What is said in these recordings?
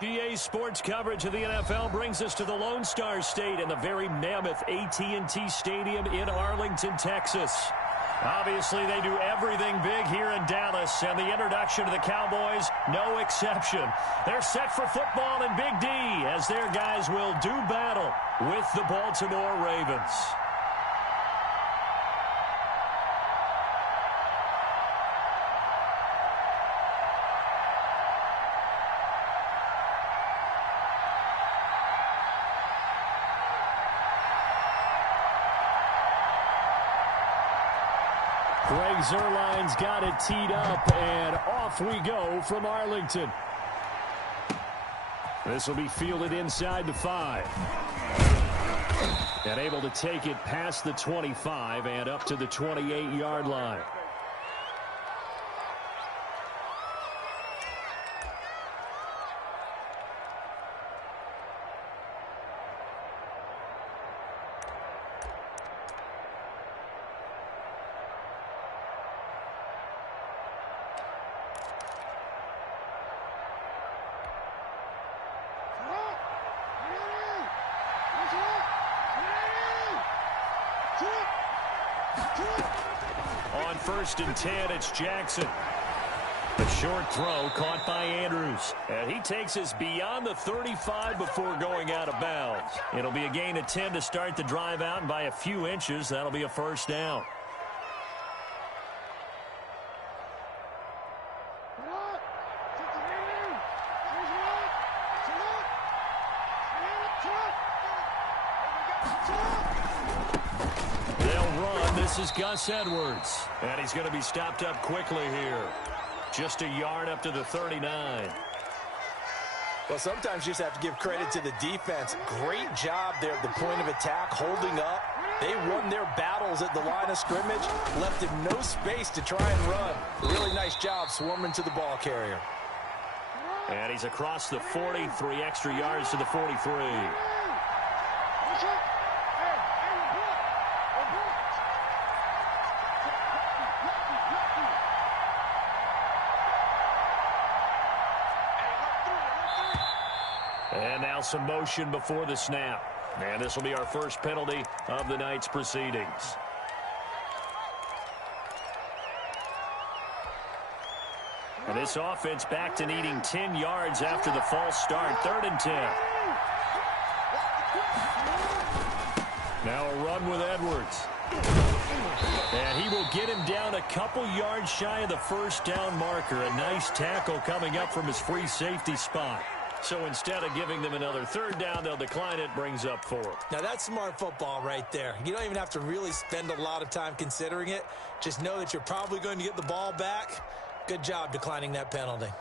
GA Sports coverage of the NFL brings us to the Lone Star State in the very mammoth AT&T Stadium in Arlington, Texas. Obviously, they do everything big here in Dallas, and the introduction to the Cowboys, no exception. They're set for football in Big D as their guys will do battle with the Baltimore Ravens. Greg Zuerlein's got it teed up, and off we go from Arlington. This will be fielded inside the 5. And able to take it past the 25 and up to the 28-yard line. On 1st and 10, it's Jackson. A short throw caught by Andrews. And he takes us beyond the 35 before going out of bounds. It'll be a gain of 10 to start the drive out, and by a few inches, that'll be a first down. This is Gus Edwards, and he's going to be stopped up quickly here. Just a yard up to the 39. Well, sometimes you just have to give credit to the defense. Great job there at the point of attack, holding up. They won their battles at the line of scrimmage, left him no space to try and run. Really nice job swarming to the ball carrier. And he's across the 40, 3 extra yards to the 43. And now some motion before the snap. And this will be our first penalty of the night's proceedings. And this offense back to needing 10 yards after the false start. 3rd and 10. Now a run with Edwards. And he will get him down a couple yards shy of the first down marker. A nice tackle coming up from his free safety spot. So instead of giving them another 3rd down, they'll decline it, brings up 4. Now that's smart football right there. You don't even have to really spend a lot of time considering it. Just know that you're probably going to get the ball back. Good job declining that penalty.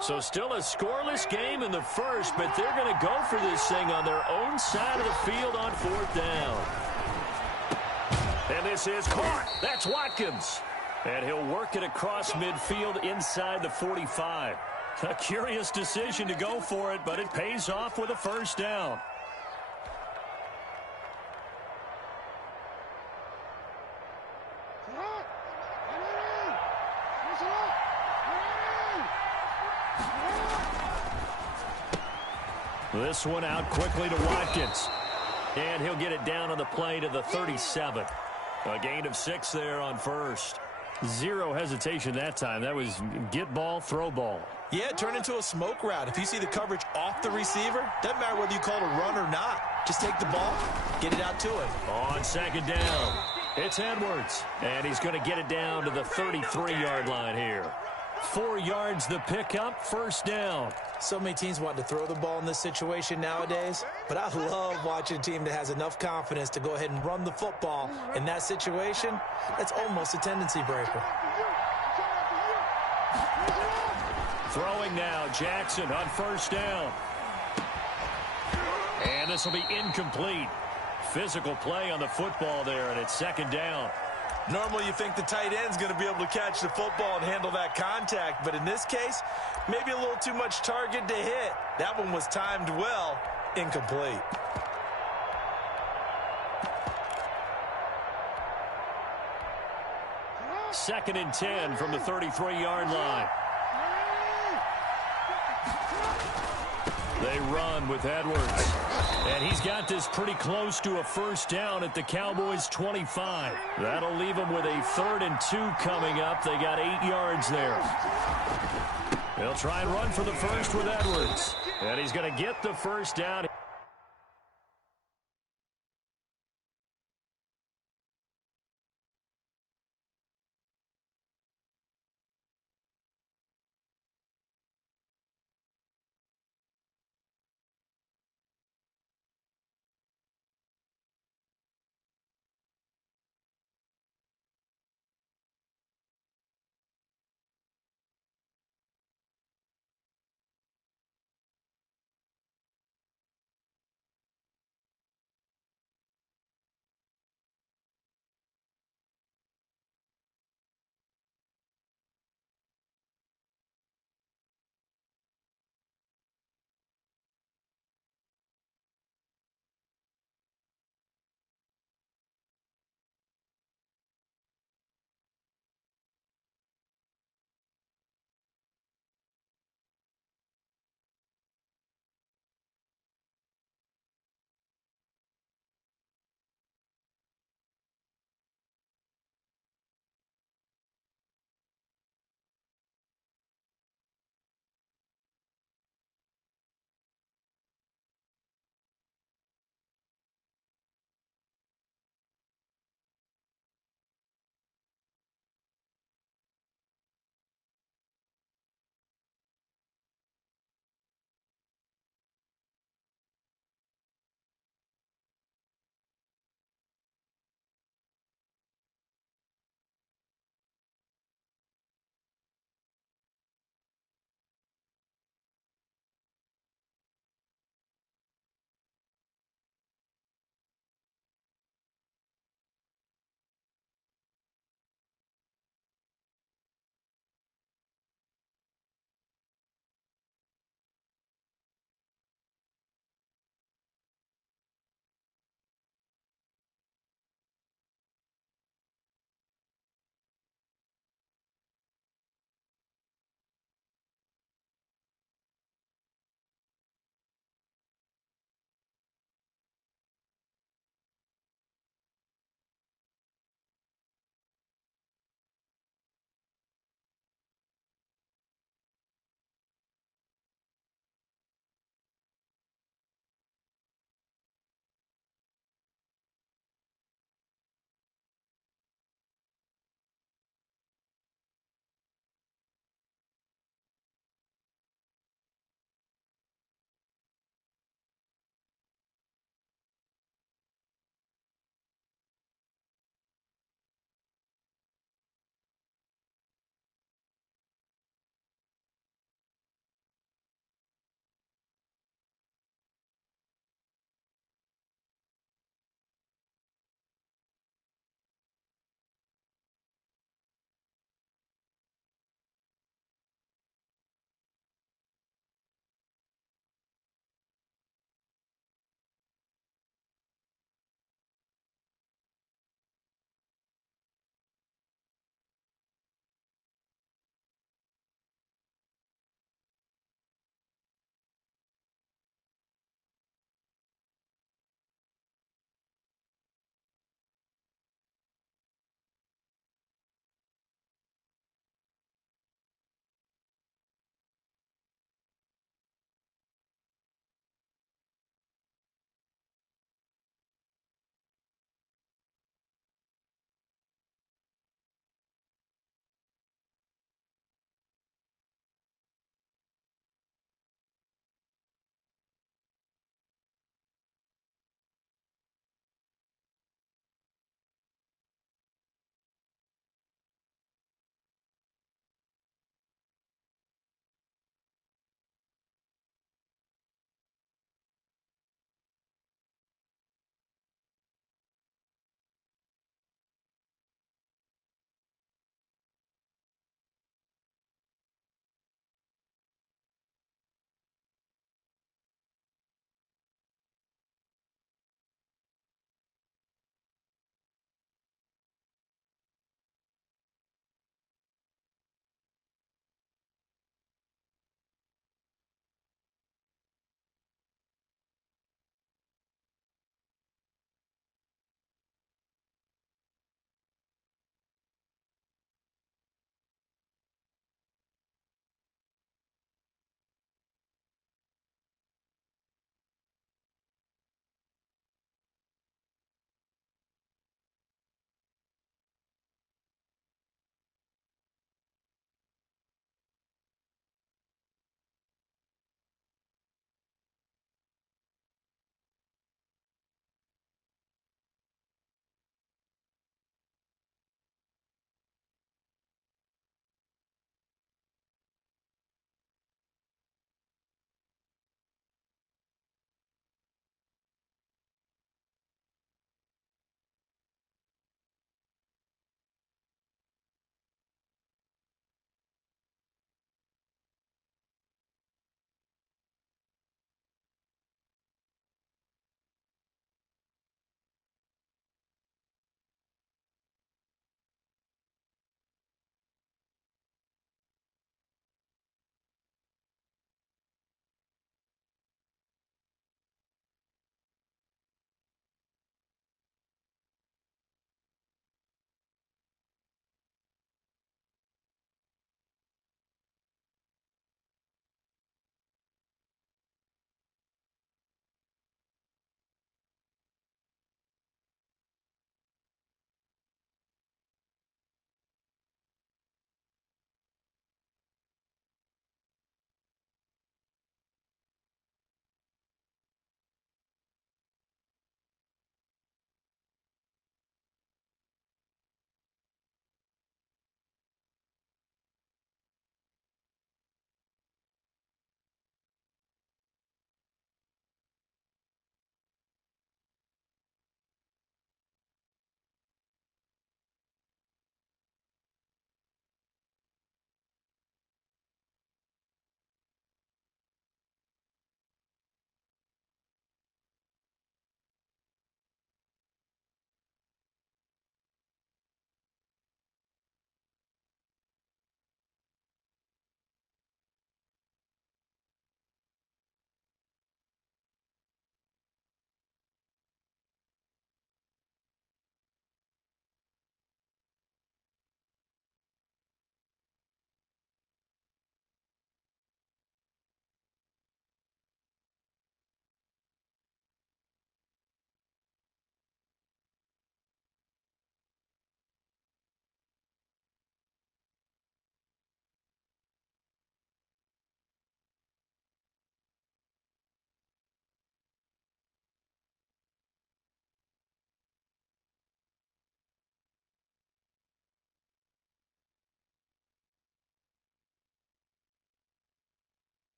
So still a scoreless game in the first, but they're going to go for this thing on their own side of the field on 4th down. And this is caught. That's Watkins. And he'll work it across midfield inside the 45. A curious decision to go for it, but it pays off with a first down. This one out quickly to Watkins. And he'll get it down on the play to the 37. A gain of 6 there on first. Zero hesitation that time. That was get ball, throw ball. Yeah, it turned into a smoke route. If you see the coverage off the receiver, doesn't matter whether you call it a run or not. Just take the ball, get it out to him. On 2nd down, it's Edwards. And he's going to get it down to the 33-yard line here. 4 yards the pickup, first down. So many teams want to throw the ball in this situation nowadays, but I love watching a team that has enough confidence to go ahead and run the football. In that situation, that's almost a tendency breaker. Throwing now, Jackson on first down. And this will be incomplete. Physical play on the football there, and it's 2nd down. Normally you think the tight end's going to be able to catch the football and handle that contact, but in this case, maybe a little too much target to hit. That one was timed well, incomplete. 2nd and 10 from the 33-yard line. They run with Edwards. And he's got this pretty close to a first down at the Cowboys' 25. That'll leave them with a 3rd and 2 coming up. They got 8 yards there. They'll try and run for the first with Edwards. And he's going to get the first down.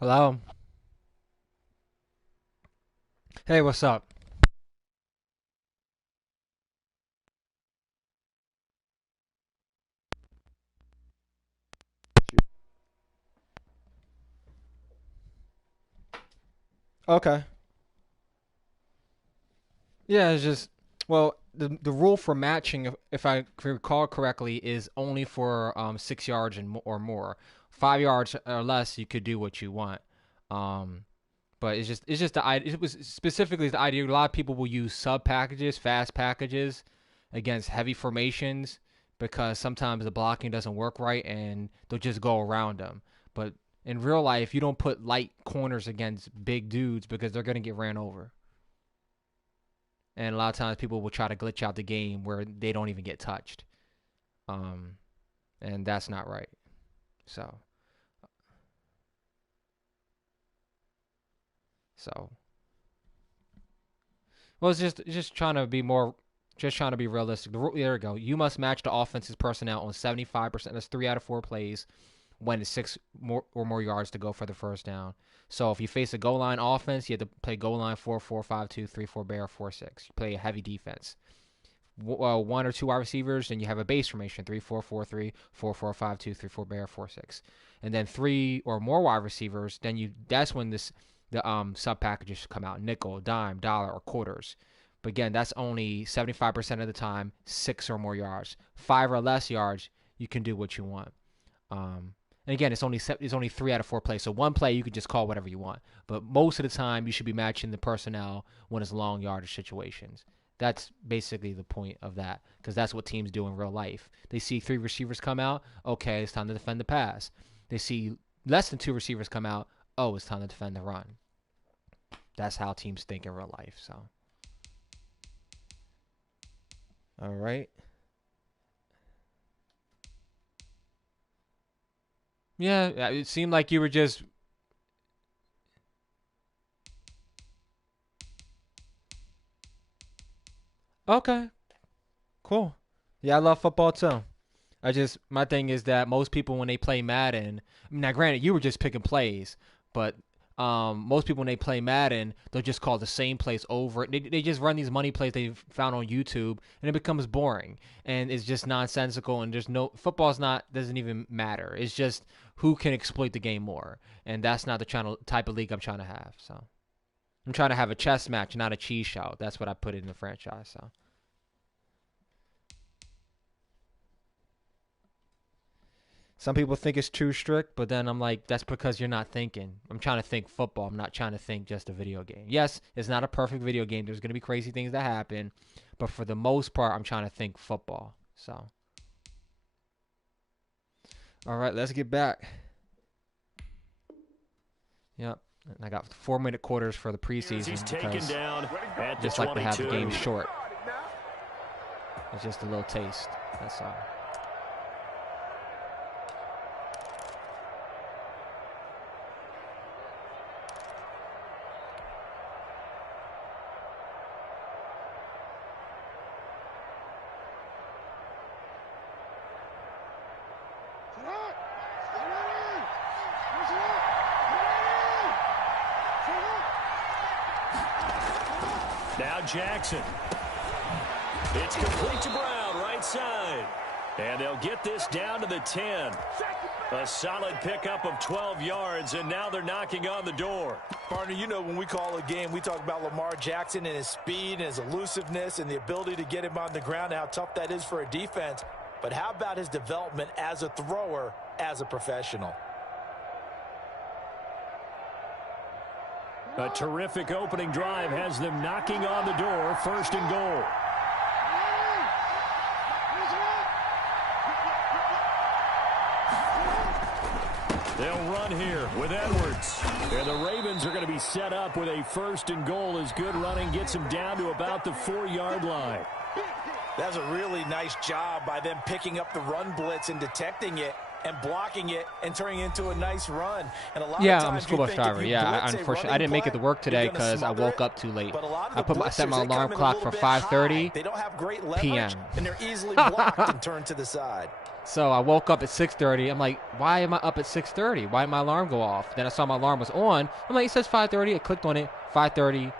Hello. Hey, what's up? Okay. Yeah, it's just well, the rule for matching, if I recall correctly, is only for 6 yards or more. 5 yards or less, you could do what you want. Um, but it's just the idea. It was specifically the idea. A lot of people will use sub packages, fast packages, against heavy formations because sometimes the blocking doesn't work right and they'll just go around them. But in real life, you don't put light corners against big dudes because they're gonna get ran over. And a lot of times people will try to glitch out the game where they don't even get touched, um, and that's not right. So, so well, it's just trying to be more, just trying to be realistic. There we go. You must match the offense's personnel on 75%. That's 3 out of 4 plays when it's 6 or more yards to go for the first down. So if you face a goal line offense, you have to play goal line 4-4-5-2, 3-4 bear, 4-6. You play a heavy defense. 1 or 2 wide receivers, then you have a base formation 3-4-4-3, 4-4-5-2, 3-4 bear, 4-6, and then 3 or more wide receivers. Then that's when the sub packages come out: nickel, dime, dollar, or quarters. But again, that's only 75% of the time, 6 or more yards. 5 or less yards, you can do what you want. And again, it's only 3 out of 4 plays. So one play you can just call whatever you want. But most of the time, you should be matching the personnel when it's long yardage situations. That's basically the point of that, because that's what teams do in real life. They see 3 receivers come out, okay, it's time to defend the pass. They see less than 2 receivers come out, oh, it's time to defend the run. That's how teams think in real life. So, all right. Yeah, it seemed like you were just okay. Cool. Yeah, I love football too. My thing is that most people when they play Madden, I mean, now granted you were just picking plays, but most people when they play Madden, they'll just call the same plays over. They just run these money plays they've found on YouTube, and it becomes boring and it's just nonsensical. And there's no football's not doesn't even matter. It's just who can exploit the game more, and that's not the type of league I'm trying to have. So I'm trying to have a chess match, not a cheese shout. That's what I put in the franchise. So. Some people think it's too strict, but then I'm like, that's because you're not thinking. I'm trying to think football. I'm not trying to think just a video game. Yes, it's not a perfect video game. There's going to be crazy things that happen. But for the most part, I'm trying to think football. So, all right, let's get back. Yep. And I got 4-minute quarters for the preseason because I just like to have the game short. It's just a little taste. That's all. Now Jackson. It's complete to Brown, right side. And they'll get this down to the 10. A solid pickup of 12 yards, and now they're knocking on the door. Partner, you know when we call a game, we talk about Lamar Jackson and his speed and his elusiveness and the ability to get him on the ground and how tough that is for a defense. But how about his development as a thrower, as a professional? A terrific opening drive has them knocking on the door, 1st and goal. They'll run here with Edwards. And the Ravens are going to be set up with a 1st and goal as good running gets them down to about the 4-yard line. That's a really nice job by them picking up the run blitz and detecting it and blocking it and turning it into a nice run. And a lot of times I'm a school bus driver. Yeah, unfortunately, I didn't make it to work today because I woke up too late. I set my alarm clock for 5:30 They don't have great p.m. and they're easily blocked and turned to the side. So I woke up at 6:30. I'm like, why am I up at 6:30? Why did my alarm go off? Then I saw my alarm was on. I'm like, it says 5:30. I clicked on it. 5:30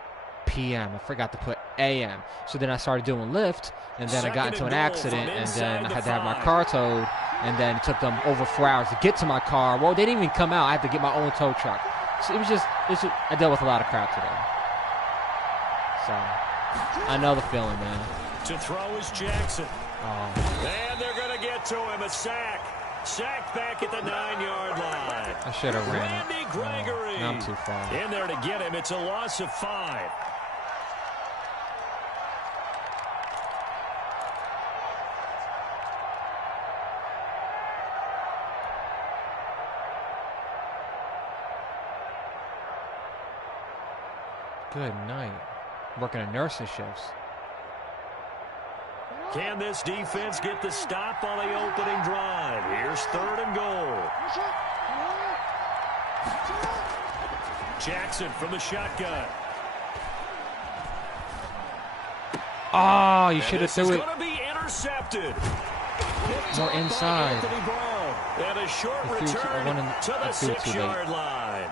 p.m. I forgot to put a.m. So then I started doing Lyft, and then I got into an accident, and then I had to have my car towed, and then it took them over 4 hours to get to my car. Well, they didn't even come out. I had to get my own tow truck. So it's just I dealt with a lot of crap today. So I know the feeling, man. To throw is Jackson. Oh. And they're going to get to him. A sack. Sack back at the 9-yard line. I should have ran it. Randy Gregory. Oh, I'm too far. In there to get him. It's a loss of 5. Good night. Working a nurse's shifts. Can this defense get the stop on the opening drive? Here's 3rd and goal. Jackson from the shotgun. Oh, you should have threw it. It's going to be intercepted. More inside. And a short return to the 6-yard line.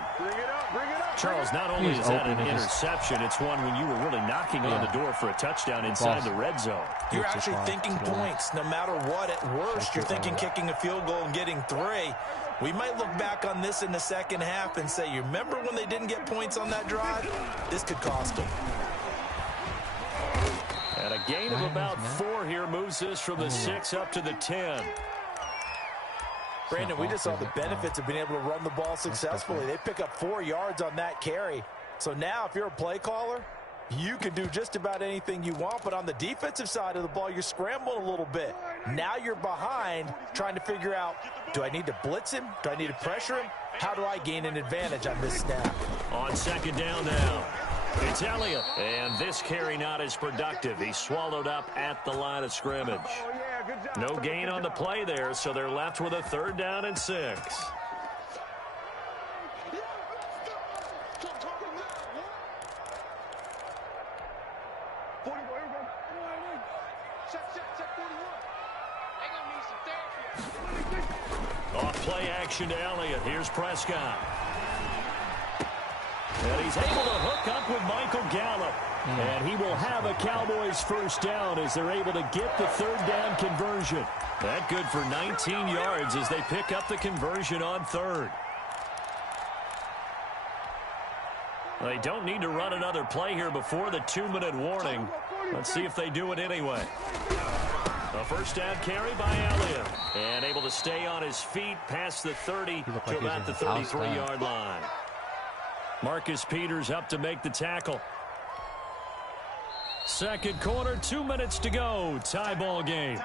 Charles, not only is that an interception, it's one when you were really knocking on the door for a touchdown inside the red zone. You're actually thinking points. No matter what, at worst, you're thinking kicking a field goal and getting 3. We might look back on this in the second half and say, you remember when they didn't get points on that drive? This could cost them. And a gain of about 4 here moves this from the 6 up to the 10. Brandon, we just saw the benefits of being able to run the ball successfully. They pick up 4 yards on that carry. So now if you're a play caller, you can do just about anything you want. But on the defensive side of the ball, you're scrambling a little bit. Now you're behind trying to figure out, do I need to blitz him? Do I need to pressure him? How do I gain an advantage on this snap? On 2nd down now, it's Elliott. And this carry not as productive. He's swallowed up at the line of scrimmage. No gain on the play there, so they're left with a 3rd down and 6. Off play action to Elliott. Here's Prescott. And he's able to hook up with Michael Gallup. And he will have a Cowboys 1st down as they're able to get the 3rd down conversion. That good for 19 yards as they pick up the conversion on 3rd. They don't need to run another play here before the 2-minute warning. Let's see if they do it anyway. A 1st down carry by Elliott. And able to stay on his feet past the 30 to about the 33-yard line. Marcus Peters up to make the tackle. 2nd quarter, 2 minutes to go. Tie ball game.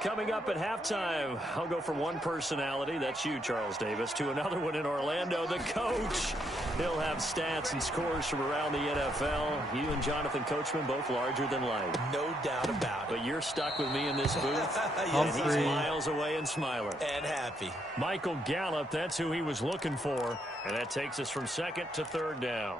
Coming up at halftime, I'll go from one personality, that's you, Charles Davis, to another one in Orlando, the coach. He'll have stats and scores from around the NFL. You and Jonathan Coachman both larger than life. No doubt about it. But you're stuck with me in this booth, Yes, and he's miles away and smiling. And happy. Michael Gallup, that's who he was looking for, and that takes us from 2nd to 3rd down.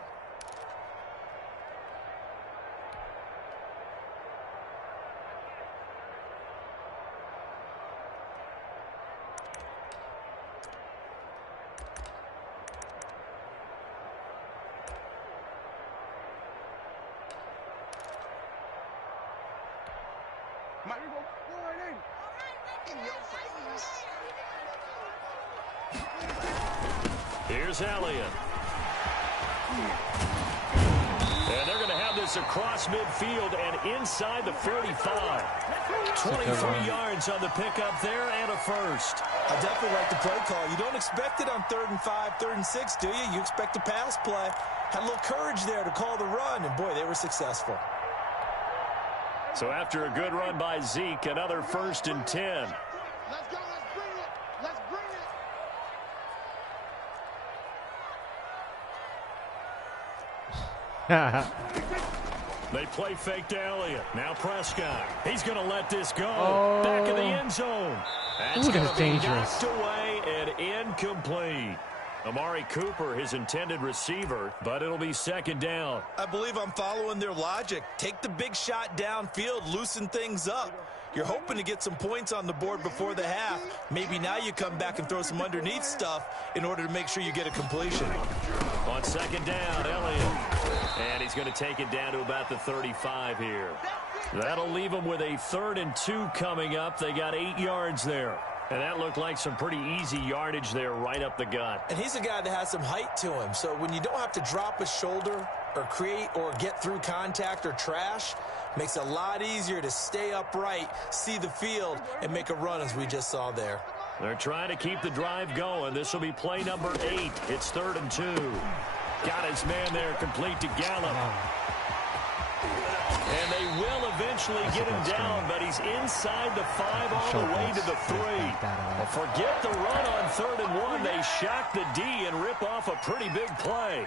Here's Elliott. And they're going to have this across midfield and inside the 45. 23 yards on the pickup there and a 1st. I definitely like the play call. You don't expect it on 3rd and 5, 3rd and 6, do you? You expect a pass play. Had a little courage there to call the run, and boy, they were successful. So after a good run by Zeke, another 1st and 10. Let's go. Let's bring it. Let's bring it. They play fake to Elliott. Now Prescott. He's going to let this go. Back in the end zone. That's going to be knocked away and incomplete. Amari Cooper, his intended receiver, but it'll be second down. I believe I'm following their logic. Take the big shot downfield, loosen things up. You're hoping to get some points on the board before the half. Maybe now you come back and throw some underneath stuff in order to make sure you get a completion. On second down, Elliott. And he's going to take it down to about the 35 here. That'll leave them with a 3rd and 2 coming up. They got 8 yards there. And that looked like some pretty easy yardage there right up the gut. And he's a guy that has some height to him. So when you don't have to drop a shoulder or create or get through contact or trash, makes it a lot easier to stay upright, see the field, and make a run as we just saw there. They're trying to keep the drive going. This will be play number 8. It's 3rd and 2. Got his man there complete to Gallup. And they will eventually get him down, but he's inside the 5 all the way to the 3. Well, forget the run on 3rd and 1. They shock the D and rip off a pretty big play.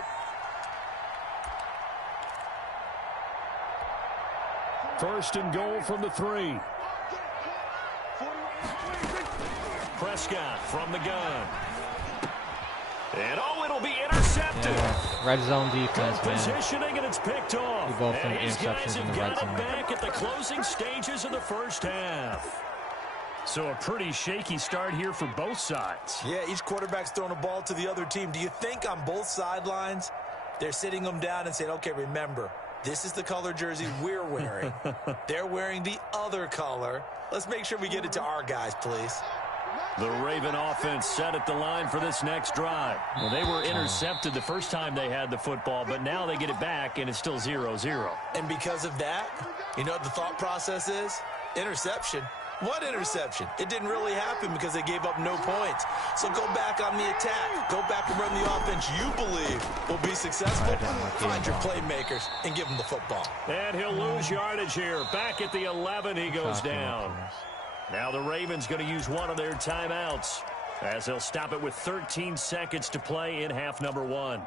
First and goal from the 3. Prescott from the gun. And it'll be intercepted. Yeah. Red zone defense, Good positioning, and it's picked off. We both and these guys interceptions in have the red got it zone. back at the closing stages of the first half. So a pretty shaky start here for both sides. Yeah, each quarterback's throwing a ball to the other team. Do you think on both sidelines they're sitting them down and saying, okay, remember, this is the color jersey we're wearing. They're wearing the other color. Let's make sure we get it to our guys, please. The Raven offense set at the line for this next drive. Well, they were intercepted the first time they had the football, but now they get it back, and it's still 0-0. And because of that, you know what the thought process is? Interception. What interception? It didn't really happen because they gave up no points. So go back on the attack. Go back and run the offense you believe will be successful. Find your playmakers and give them the football. And he'll lose yardage here. Back at the 11, he goes down. Now the Ravens going to use one of their timeouts as they'll stop it with 13 seconds to play in half number 1.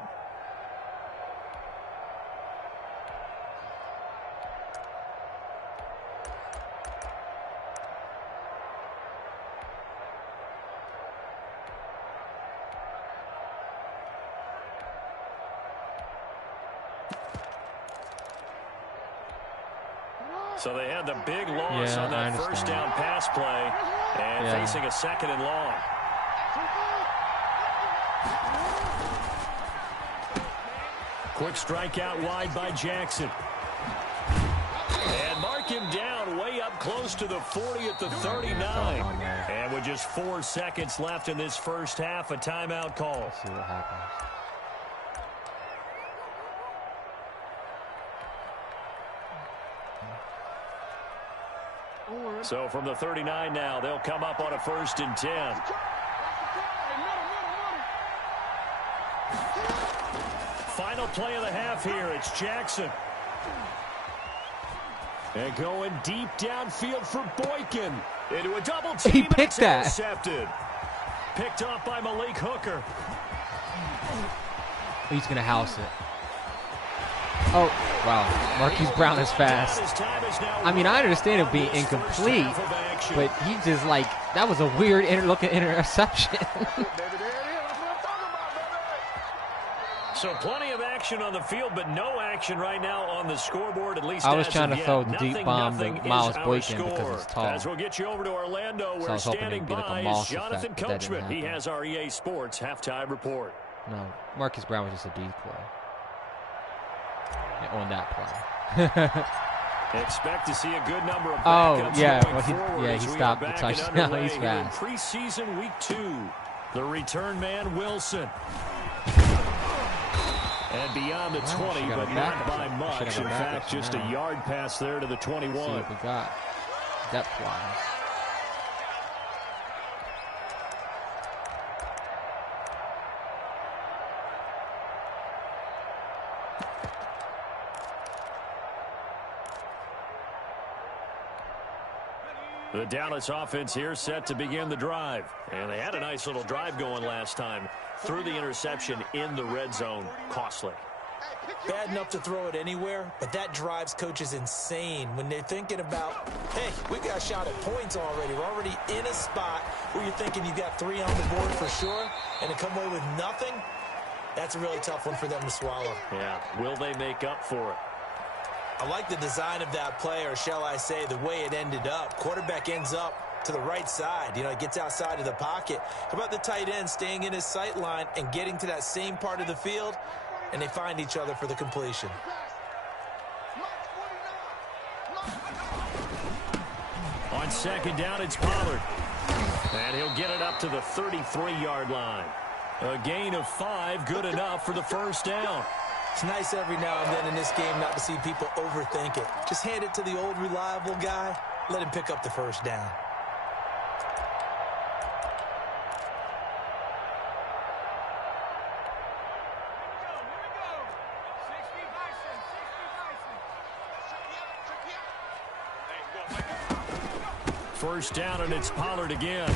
So they had the big loss on that first down pass play and facing a 2nd and long. Quick strikeout wide by Jackson. And mark him down way up close to the 40 at the 39. And with just 4 seconds left in this first half, a timeout call. Let's see what happens. So from the 39 now, they'll come up on a 1st and 10. Final play of the half here. It's Jackson. And going deep downfield for Boykin. Into a double team. He picked that. Intercepted. Picked off by Malik Hooker. He's going to house it. Oh, wow. Marquise Brown is fast. I mean, I understand it being incomplete, but he just, like, that was a weird looking interception. So plenty of action on the field, but no action right now on the scoreboard, at least I was as trying of to yet. throw the deep bomb to Miles Boykin because he's tall. As we'll get you over to Orlando, So I where was hoping standing it'd be like a by is Moss Jonathan effect, but that didn't Coachman. He happen. has our EA Sports halftime report. No, Marquise Brown was just a decoy. Yeah, on that play. Expect to see a good number of Oh, backups yeah, going well, forward as he we are stopped the back touchdown. and underway He's here in fast. Preseason week 2. The return man, Wilson. And beyond the 20, but not by much. In fact, just a yard pass there to the 21. Let's see what we got depth-wise. The Dallas offense here set to begin the drive. And they had a nice little drive going last time. Through the interception in the red zone. Costly. Bad enough to throw it anywhere, but that drives coaches insane when they're thinking about, hey, we got a shot at points already. We're already in a spot where you're thinking you've got 3 on the board for sure, and to come away with nothing, that's a really tough one for them to swallow. Yeah, will they make up for it? I like the design of that play, or shall I say the way it ended up. Quarterback ends up to the right side. You know, he gets outside of the pocket. How about the tight end staying in his sight line and getting to that same part of the field, and they find each other for the completion. On second down, it's Pollard. And he'll get it up to the 33-yard line. A gain of 5, good enough for the first down. It's nice every now and then in this game not to see people overthink it. Just hand it to the old reliable guy. Let him pick up the first down. First down, and it's Pollard again.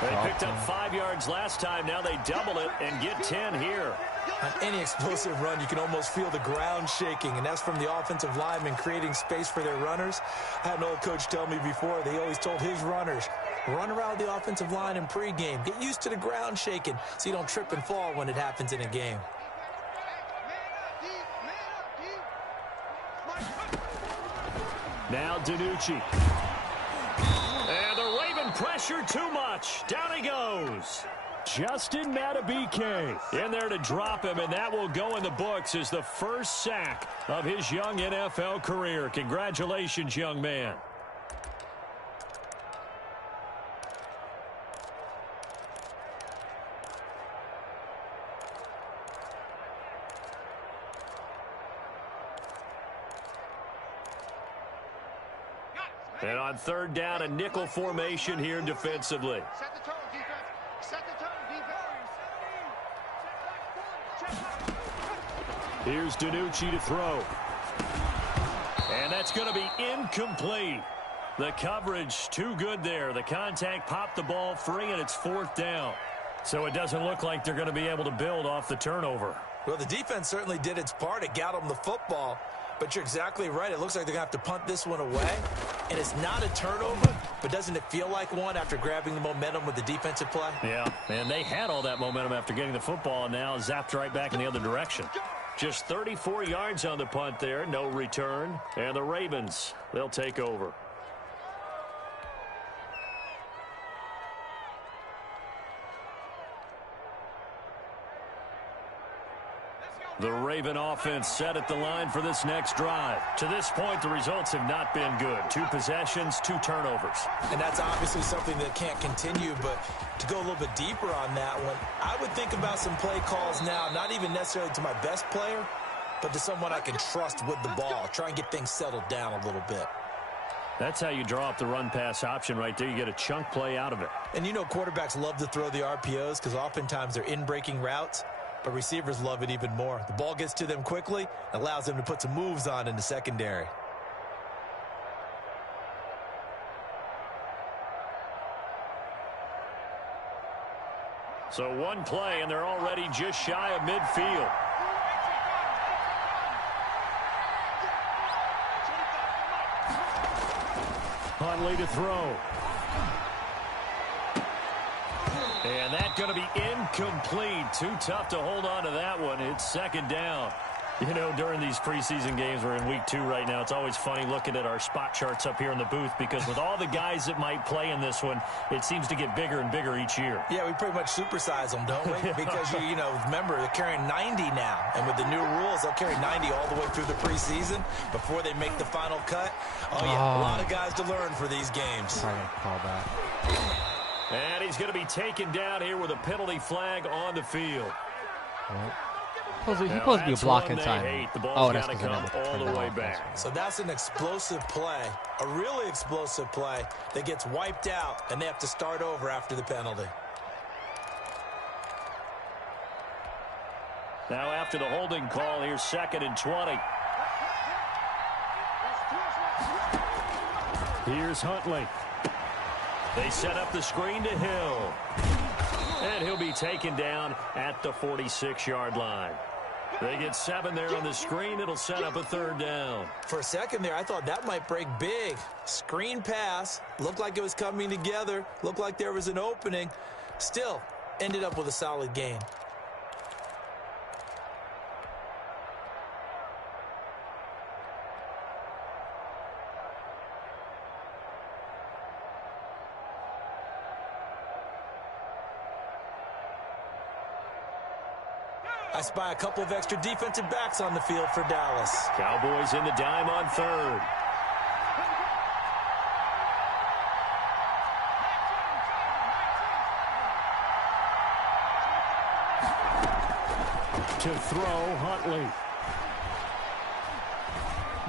They picked up 5 yards last time. Now they double it and get 10 here. On any explosive run, you can almost feel the ground shaking, and that's from the offensive linemen creating space for their runners. I had an old coach tell me before, they always told his runners, run around the offensive line in pregame. Get used to the ground shaking so you don't trip and fall when it happens in a game. Now DiNucci. And the Raven pressure too much. Down he goes. Justin Matabike in there to drop him, and that will go in the books as the first sack of his young NFL career. Congratulations, young man. And on third down, a nickel formation here defensively. Set the tone, defense. Set the tone, defense. Here's DiNucci to throw. And that's going to be incomplete. The coverage too good there. The contact popped the ball free, and it's fourth down. So it doesn't look like they're going to be able to build off the turnover. Well, the defense certainly did its part. It got them the football. But you're exactly right. It looks like they're going to have to punt this one away. And it's not a turnover, but doesn't it feel like one after grabbing the momentum with the defensive play? Yeah, and they had all that momentum after getting the football, and now zapped right back in the other direction. Just 34 yards on the punt there, no return. And the Ravens, they'll take over. The Raven offense set at the line for this next drive. To this point, the results have not been good. 2 possessions, 2 turnovers. And that's obviously something that can't continue, but to go a little bit deeper on that one, I would think about some play calls now, not even necessarily to my best player, but to someone I can trust with the ball. Try and get things settled down a little bit. That's how you draw up the run-pass option right there. You get a chunk play out of it. And you know quarterbacks love to throw the RPOs because oftentimes they're in-breaking routes. But receivers love it even more. The ball gets to them quickly, allows them to put some moves on in the secondary. So one play, and they're already just shy of midfield. Huntley to throw. And that's going to be incomplete. Too tough to hold on to that one. It's second down. You know, during these preseason games, we're in week 2 right now. It's always funny looking at our spot charts up here in the booth because with all the guys that might play in this one, it seems to get bigger and bigger each year. Yeah, we pretty much supersize them, don't we? Because, you know, remember, they're carrying 90 now. And with the new rules, they'll carry 90 all the way through the preseason before they make the final cut. Oh, yeah, a lot of guys to learn for these games. I'm gonna call that. And he's going to be taken down here with a penalty flag on the field. He's supposed to be a block inside. Oh, that's going to come all the way back. So that's an explosive play, a really explosive play that gets wiped out, and they have to start over after the penalty. Now after the holding call, here's 2nd and 20. Here's Huntley. They set up the screen to Hill. And he'll be taken down at the 46-yard line. They get 7 there on the screen. It'll set up a 3rd down. For a second there, I thought that might break big. Screen pass. Looked like it was coming together. Looked like there was an opening. Still, ended up with a solid gain. I spy a couple of extra defensive backs on the field for Dallas. Cowboys in the dime on 3rd. To throw, Huntley.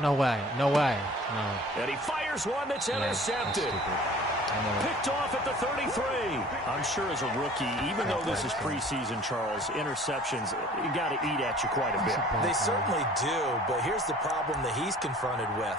No way. No way. No. And he fires one that's intercepted. Picked off at the 33. I'm sure as a rookie, even though this is preseason, Charles, interceptions, you got to eat at you quite a bit. They certainly do, but here's the problem that he's confronted with.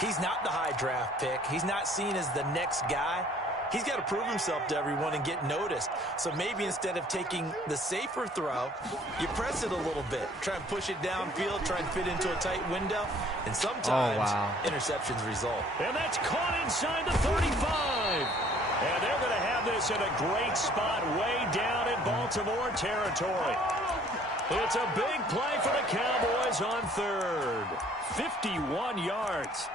He's not the high draft pick. He's not seen as the next guy. He's got to prove himself to everyone and get noticed. So maybe instead of taking the safer throw, you press it a little bit. Try and push it downfield, try and fit into a tight window. And sometimes interceptions result. And that's caught inside the 35. And they're going to have this in a great spot way down in Baltimore territory. It's a big play for the Cowboys on 3rd. 51 yards.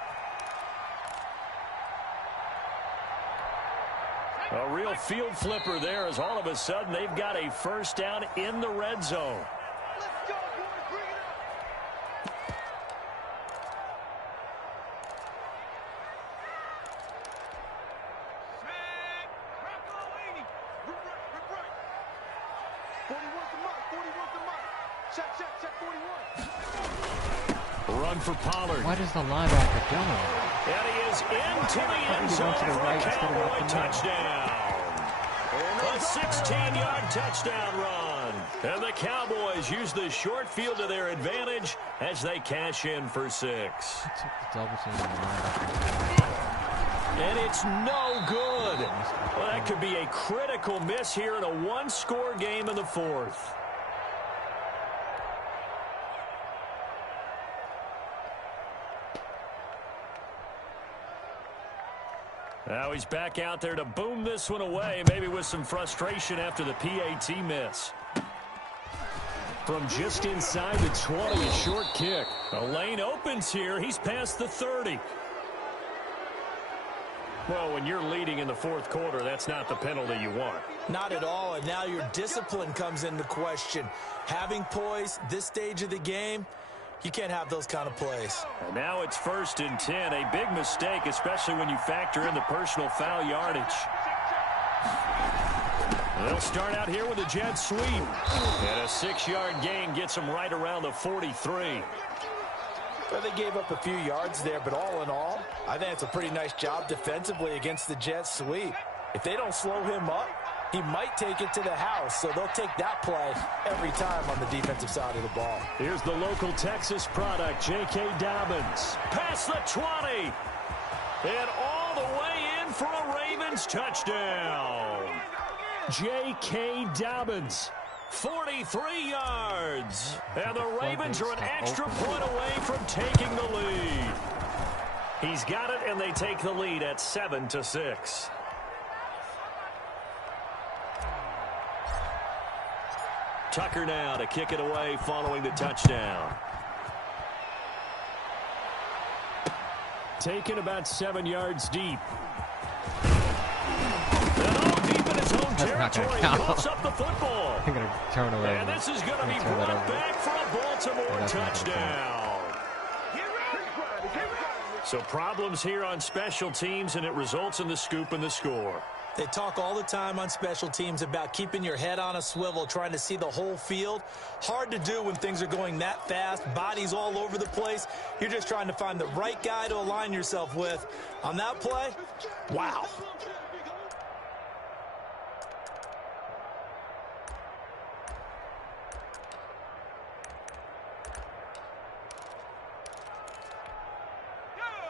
A real field flipper there as all of a sudden they've got a 1st down in the red zone. Let's go, boys. Bring it up. Set. Crackle, 80. Rip right. 41 to Mike. 41 to Mike. Check 41. Run for Pollard. What is the linebacker doing? And he is into the end zone for a Cowboy touchdown. A 16-yard touchdown run. And the Cowboys use the short field to their advantage as they cash in for 6. And it's no good. Well, that could be a critical miss here in a 1-score game in the 4th. Now he's back out there to boom this one away, maybe with some frustration after the PAT miss. From just inside the 20, a short kick. A lane opens here. He's past the 30. Well, when you're leading in the 4th quarter, that's not the penalty you want. Not at all, and now your discipline comes into question. Having poise this stage of the game, you can't have those kind of plays. And now it's 1st and 10. A big mistake, especially when you factor in the personal foul yardage. They'll start out here with a jet sweep. And a 6-yard gain gets them right around the 43. Well, they gave up a few yards there, but all in all, I think it's a pretty nice job defensively against the jet sweep. If they don't slow him up, he might take it to the house, so they'll take that play every time on the defensive side of the ball. Here's the local Texas product, J.K. Dobbins. Past the 20. And all the way in for a Ravens touchdown. J.K. Dobbins, 43 yards. And the Ravens are an extra point away from taking the lead. He's got it, and they take the lead at 7-6. Tucker now to kick it away following the touchdown. Taken about 7 yards deep. And all deep in his own territory. Pulls up the football. I'm going to turn away. And this is going to be brought back for a Baltimore touchdown. So problems here on special teams, and it results in the scoop and the score. They talk all the time on special teams about keeping your head on a swivel, trying to see the whole field. Hard to do when things are going that fast, bodies all over the place. You're just trying to find the right guy to align yourself with. On that play, wow.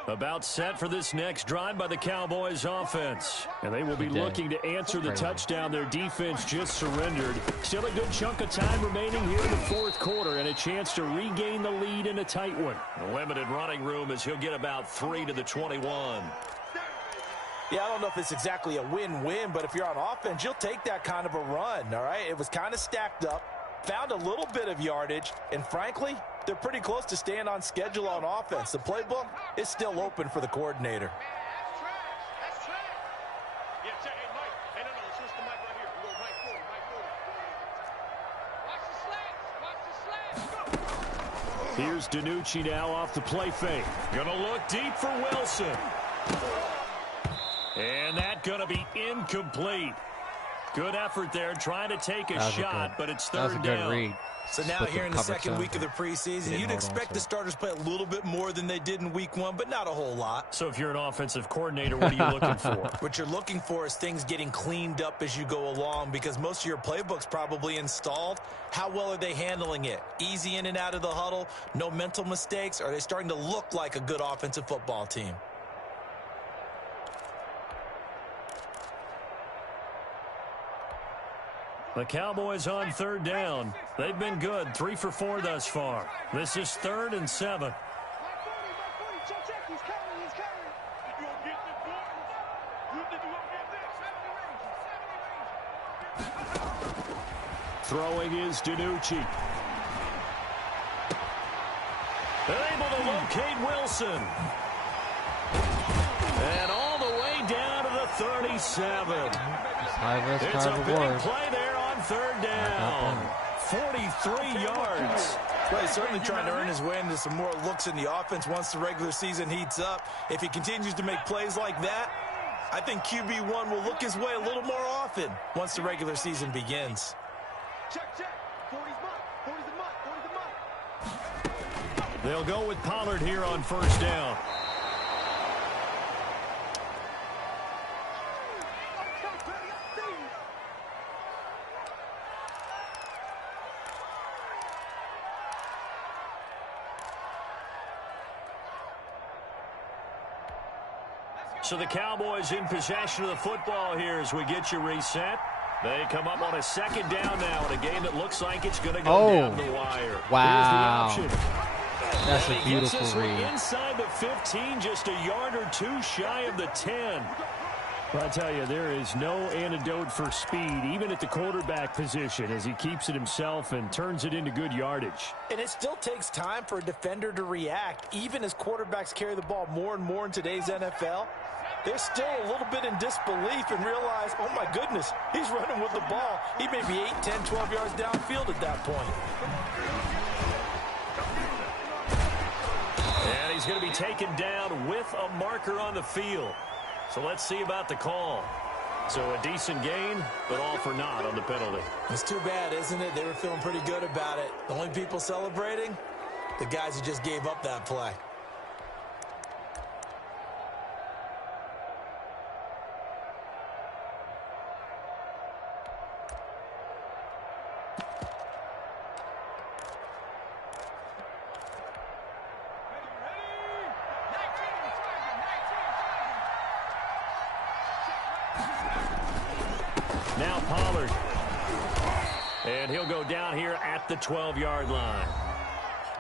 About set for this next drive by the Cowboys offense. And they will be looking to answer the touchdown their defense just surrendered. Still a good chunk of time remaining here in the fourth quarter and a chance to regain the lead in a tight one. A limited running room as he'll get about 3 to the 21. Yeah, I don't know if it's exactly a win-win, but if you're on offense, you'll take that kind of a run, all right? It was kind of stacked up, found a little bit of yardage, and frankly, they're pretty close to staying on schedule on offense. The playbook is still open for the coordinator. Here's DiNucci now off the play fake. Gonna look deep for Wilson. And that gonna be incomplete. Good effort there, trying to take a shot, but it's third down. Read. So now here in the second week of the preseason, you'd expect the starters play a little bit more than they did in week 1, but not a whole lot. So if you're an offensive coordinator, what are you looking for? What you're looking for is things getting cleaned up as you go along, because most of your playbook's probably installed. How well are they handling it? Easy in and out of the huddle, no mental mistakes? Are they starting to look like a good offensive football team? The Cowboys on third down. They've been good, 3 for 4 thus far. This is 3rd and 7. Throwing is DiNucci. They're able to locate Wilson. And all the way down to the 37. It's a big play there on third down. 43 yards. Well, he's certainly trying to earn his way into some more looks in the offense once the regular season heats up. If he continues to make plays like that, I think QB1 will look his way a little more often once the regular season begins. Check, check. 40's mine. 40's the mine. 40's the mine. They'll go with Pollard here on first down. So the Cowboys in possession of the football here as we get you reset. They come up on a second down now in a game that looks like it's going to go down the wire. Wow. Here's the option. That's a beautiful read. Inside the 15, just a yard or two shy of the 10. Well, I tell you, there is no antidote for speed, even at the quarterback position, as he keeps it himself and turns it into good yardage. And it still takes time for a defender to react, even as quarterbacks carry the ball more and more in today's NFL. They're still a little bit in disbelief and realize, oh my goodness, he's running with the ball. He may be 8, 10, 12 yards downfield at that point. And he's going to be taken down with a marker on the field. So let's see about the call. So a decent gain, but all for naught on the penalty. It's too bad, isn't it? They were feeling pretty good about it. The only people celebrating, the guys who just gave up that play. Now Pollard. And he'll go down here at the 12-yard line.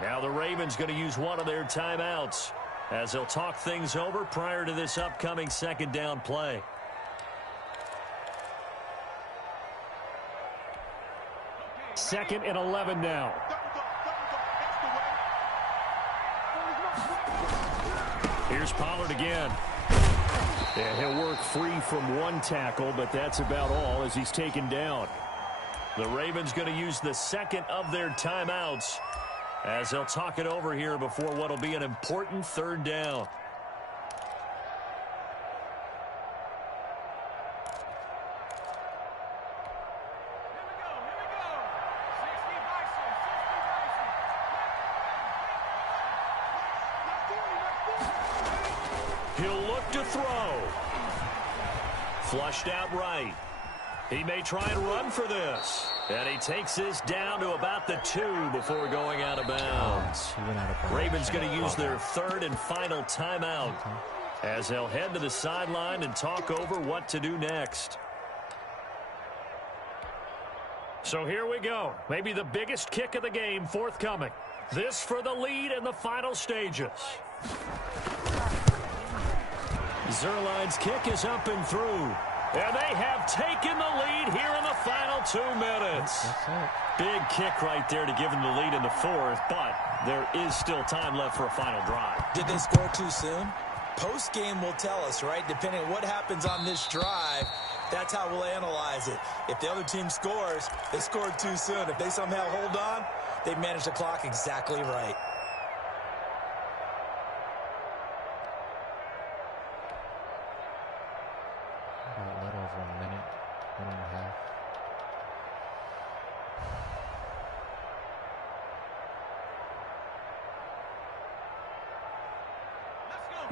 Now the Ravens going to use one of their timeouts as they'll talk things over prior to this upcoming second down play. Second and 11 now. Here's Pollard again. And he'll work free from one tackle, but that's about all as he's taken down. The Ravens going to use the second of their timeouts as they'll talk it over here before what will be an important third down. He'll look to throw. Flushed out right. He may try and run for this. And he takes this down to about the 2 before going out of bounds. downs. Ravens going to use their third and final timeout as they'll head to the sideline and talk over what to do next. So here we go. Maybe the biggest kick of the game forthcoming. This for the lead in the final stages. Zerline's kick is up and through. And they have taken the lead here in the final 2 minutes. Big kick right there to give them the lead in the fourth, but there is still time left for a final drive. Did they score too soon? Post-game will tell us, right? Depending on what happens on this drive, that's how we'll analyze it. If the other team scores, they scored too soon. If they somehow hold on, they managed the clock exactly right. A little over a minute, 1.5.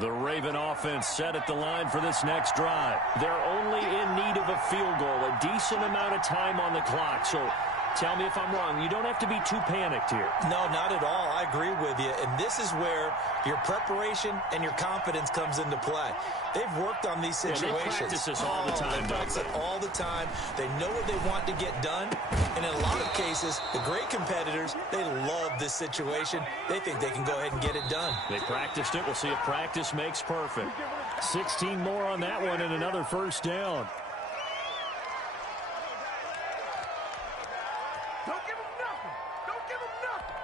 The Raven offense set at the line for this next drive. They're only in need of a field goal, a decent amount of time on the clock. So tell me if I'm wrong. You don't have to be too panicked here. No, not at all. I agree with you. And this is where your preparation and your confidence comes into play. They've worked on these situations. They practice this all the time. They practice it all the time. They know what they want to get done. And in a lot of cases, the great competitors, they love this situation. They think they can go ahead and get it done. They practiced it. We'll see if practice makes perfect. 16 more on that one and another first down. Don't give him nothing. Don't give him nothing.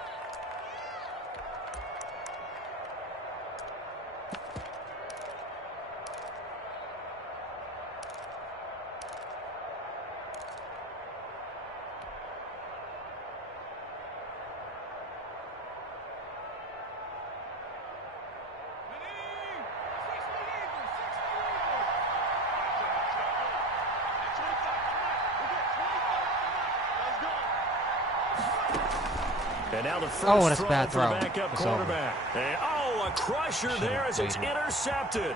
And now the first that's a bad throw. Backup quarterback. And, a crusher there as it's intercepted.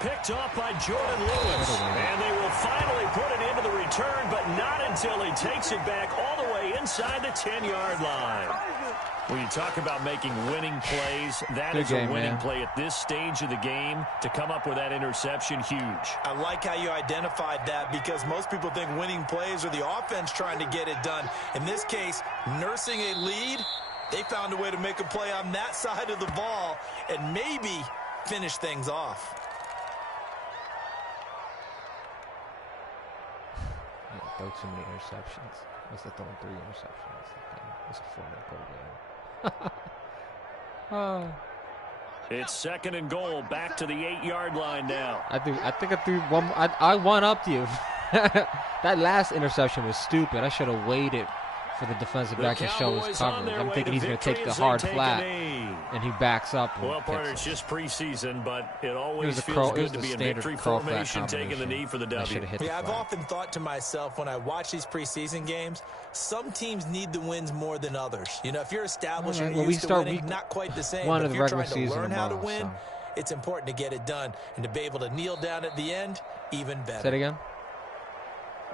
Picked off by Jordan Lewis. And they will finally put it into the return, but not until he takes it back all the way inside the 10-yard line. When you talk about making winning plays, that is a winning play at this stage of the game. To come up with that interception, huge. I like how you identified that because most people think winning plays are the offense trying to get it done. In this case, nursing a lead, they found a way to make a play on that side of the ball and maybe finish things off. Throw too many interceptions. What's the throwing 3 interceptions? It's a 4-minute goal game. It's second and goal, back to the 8-yard line now. I think I threw one. I one-upped you. That last interception was stupid. I should have waited for the defensive back to show his coverage. I'm thinking he's going to take the hard flat, and he backs up. Well, partner, it's just preseason, but it always feels good to be in victory formation, taking the knee for the W. Yeah, I've often thought to myself when I watch these preseason games, some teams need the wins more than others. You know, if you're established and you're used to winning, not quite the same. But if you're trying to learn how to win, it's important to get it done. And to be able to kneel down at the end, even better. Say it again.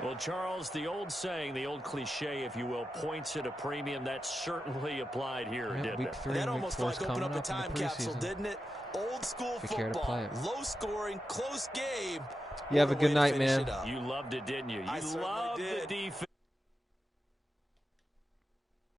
Well, Charles, the old saying, the old cliche, if you will, points at a premium. That certainly applied here, didn't it? That almost like opened up a time capsule, didn't it? Old school football, low scoring, close game. You have a good night, man. You loved it, didn't you? You loved the defense.